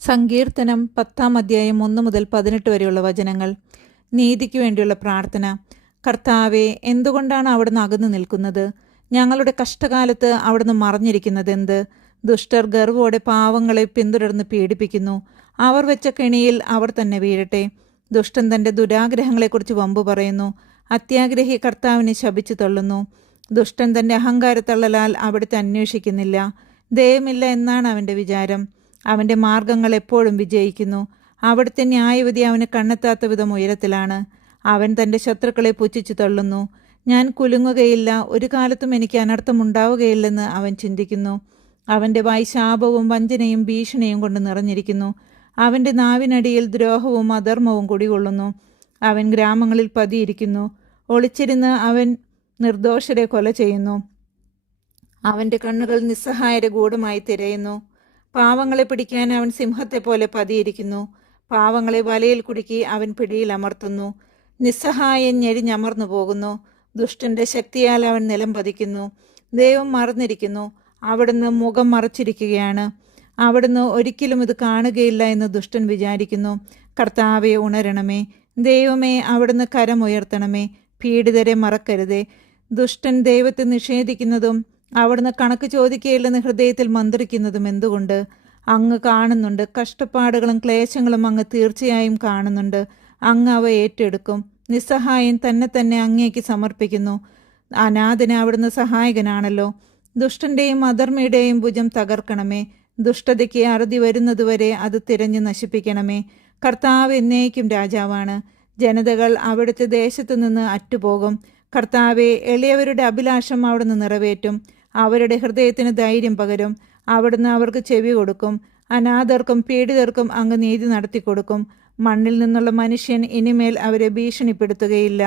സങ്കീർത്തനം 10 1 മുതൽ 18 വരെയുള്ള വചനങ്ങൾ. നീതിക്ക് വേണ്ടിയുള്ള പ്രാർത്ഥന. കർത്താവെ, എന്തുകൊണ്ടാണ് അവിടുന്ന് അകന്നു നിൽക്കുന്നത്? ഞങ്ങളുടെ കഷ്ടകാലത്ത് അവിടുന്ന് മറഞ്ഞിരിക്കുന്നതെന്ത്? ദുഷ്ടർ ഗർവോടെ പാവങ്ങളെ പിന്തുടർന്ന് പീഡിപ്പിക്കുന്നു. അവർ വെച്ച കെണിയിൽ അവർ തന്നെ വീഴട്ടെ. ദുഷ്ടൻ തൻ്റെ ദുരാഗ്രഹങ്ങളെക്കുറിച്ച് വമ്പു പറയുന്നു. അത്യാഗ്രഹി കർത്താവിനെ ശപിച്ചു തള്ളുന്നു. ദുഷ്ടൻ തൻ്റെ അഹങ്കാരത്തള്ളലാൽ അവിടുത്തെ അന്വേഷിക്കുന്നില്ല. ദയമില്ല എന്നാണ് അവൻ്റെ വിചാരം. അവൻ്റെ മാർഗങ്ങൾ എപ്പോഴും വിജയിക്കുന്നു. അവിടുത്തെ ന്യായവിധി അവന് കണ്ണെത്താത്ത വിധം ഉയരത്തിലാണ്. അവൻ തൻ്റെ ശത്രുക്കളെ പുച്ഛിച്ചു തള്ളുന്നു. ഞാൻ കുലുങ്ങുകയില്ല, ഒരു കാലത്തും എനിക്ക് അനർത്ഥമുണ്ടാവുകയില്ലെന്ന് അവൻ ചിന്തിക്കുന്നു. അവൻ്റെ വായ് ശാപവും വഞ്ചനയും ഭീഷണിയും കൊണ്ട് നിറഞ്ഞിരിക്കുന്നു. അവൻ്റെ നാവിനടിയിൽ ദ്രോഹവും അധർമ്മവും കുടികൊള്ളുന്നു. അവൻ ഗ്രാമങ്ങളിൽ പതിയിരിക്കുന്നു. ഒളിച്ചിരുന്ന് അവൻ നിർദോഷരെ കൊല ചെയ്യുന്നു. അവൻ്റെ കണ്ണുകൾ നിസ്സഹായരെ ഗൂഢമായി തിരയുന്നു. പാവങ്ങളെ പിടിക്കാൻ അവൻ സിംഹത്തെ പോലെ പതിയിരിക്കുന്നു. പാവങ്ങളെ വലയിൽ കുടുക്കി അവൻ പിടിയിൽ അമർത്തുന്നു. നിസ്സഹായൻ ഞെരിഞ്ഞമർന്നു പോകുന്നു. ദുഷ്ടന്റെ ശക്തിയാൽ അവൻ നിലം പതിക്കുന്നു. ദൈവം മറന്നിരിക്കുന്നു. അവിടുന്ന് മുഖം മറച്ചിരിക്കുകയാണ്. അവിടുന്ന് ഒരിക്കലും ഇത് കാണുകയില്ല എന്ന് ദുഷ്ടൻ വിചാരിക്കുന്നു. കർത്താവെ, ഉണരണമേ. ദൈവമേ, അവിടുന്ന് കരമുയർത്തണമേ. പീഡിതരെ മറക്കരുതേ. ദുഷ്ടൻ ദൈവത്തെ നിഷേധിക്കുന്നതും അവിടുന്ന് കണക്ക് ചോദിക്കുകയില്ലെന്ന് ഹൃദയത്തിൽ മന്ത്രിക്കുന്നതും എന്തുകൊണ്ട്? അങ്ങ് കാണുന്നുണ്ട്. കഷ്ടപ്പാടുകളും ക്ലേശങ്ങളും അങ്ങ് തീർച്ചയായും കാണുന്നുണ്ട്. അങ്ങ് അവ ഏറ്റെടുക്കും. നിസ്സഹായൻ തന്നെ അങ്ങേക്ക് സമർപ്പിക്കുന്നു. അനാഥന് അവിടുന്ന് സഹായകനാണല്ലോ. ദുഷ്ടന്റെയും അധർമ്മിയുടെയും ഭുജം തകർക്കണമേ. ദുഷ്ടതയ്ക്ക് അറുതി വരുന്നതുവരെ അത് തിരഞ്ഞു നശിപ്പിക്കണമേ. കർത്താവ് എന്നേക്കും രാജാവാണ്. ജനതകൾ അവിടുത്തെ ദേശത്തു നിന്ന് അറ്റുപോകും. കർത്താവെ, എളിയവരുടെ അഭിലാഷം അവിടുന്ന് നിറവേറ്റും. അവരുടെ ഹൃദയത്തിന് ധൈര്യം പകരും. അവിടുന്ന് അവർക്ക് ചെവി കൊടുക്കും. അനാഥർക്കും പീഡിതർക്കും അങ്ങ് നീതി നടത്തിക്കൊടുക്കും. മണ്ണിൽ നിന്നുള്ള മനുഷ്യൻ ഇനിമേൽ അവരെ ഭീഷണിപ്പെടുത്തുകയില്ല.